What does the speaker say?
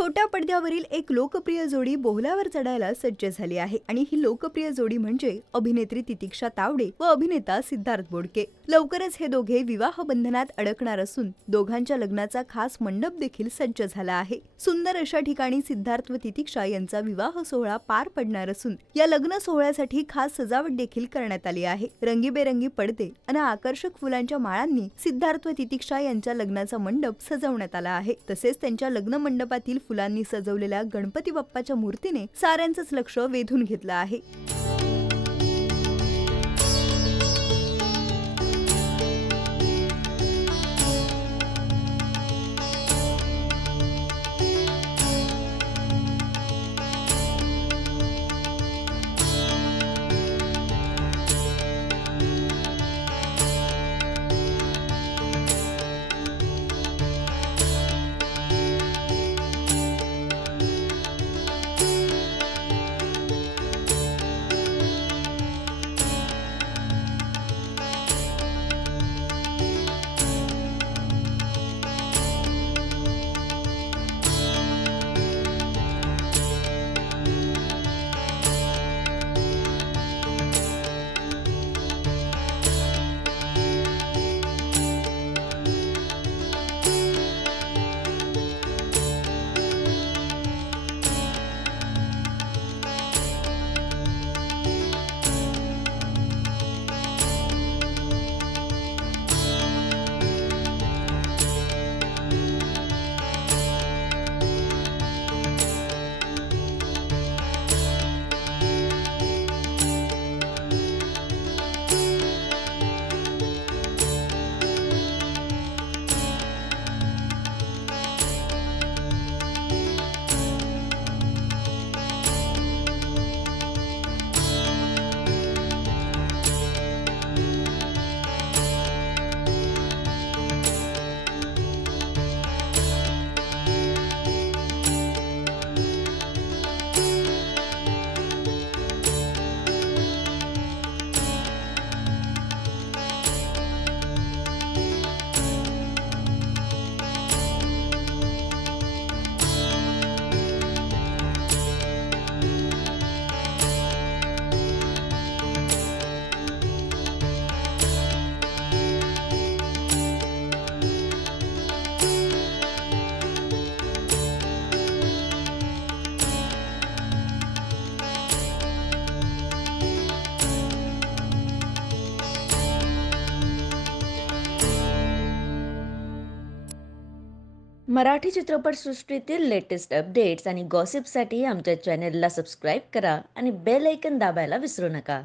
छोट्या पडद्यावरील एक लोकप्रिय जोडी बोहल्यावर चढायला सज्ज झाली आहे आणि ही लोकप्रिय जोडी म्हणजे अभिनेत्री तितिक्षा तावडे व अभिनेता सिद्धार्थ बोडके। लवकरच हे दोघे विवाह बंधनात अडकणार असून दोघांच्या लग्नाचा खास मंडप देखील सज्ज झाला आहे। सुंदर अशा ठिकाणी सिद्धार्थ व तितिक्षा यांचा विवाह सोहळा पार पडणार असून या लग्न सोहळ्यासाठी खास सजावट देखील करण्यात आली आहे। रंगीबेरंगी पडदे आणि आकर्षक फुलांच्या माळांनी सिद्धार्थ व तितिक्षा यांच्या लग्नाचा मंडप सजवण्यात आला आहे। तसेच त्यांच्या लग्न मंडपातील फुलांनी सजवलेल्या गणपती बाप्पाच्या मूर्तीने साऱ्यांचंच लक्ष वेधून घेतलं आहे। मराठी चित्रपटसृष्टीतील लेटेस्ट अपडेट्स आणि गॉसिपसाठी आमच्या चॅनेलला सबस्क्राईब करा आणि बेल ऐकन दाबायला विसरू नका।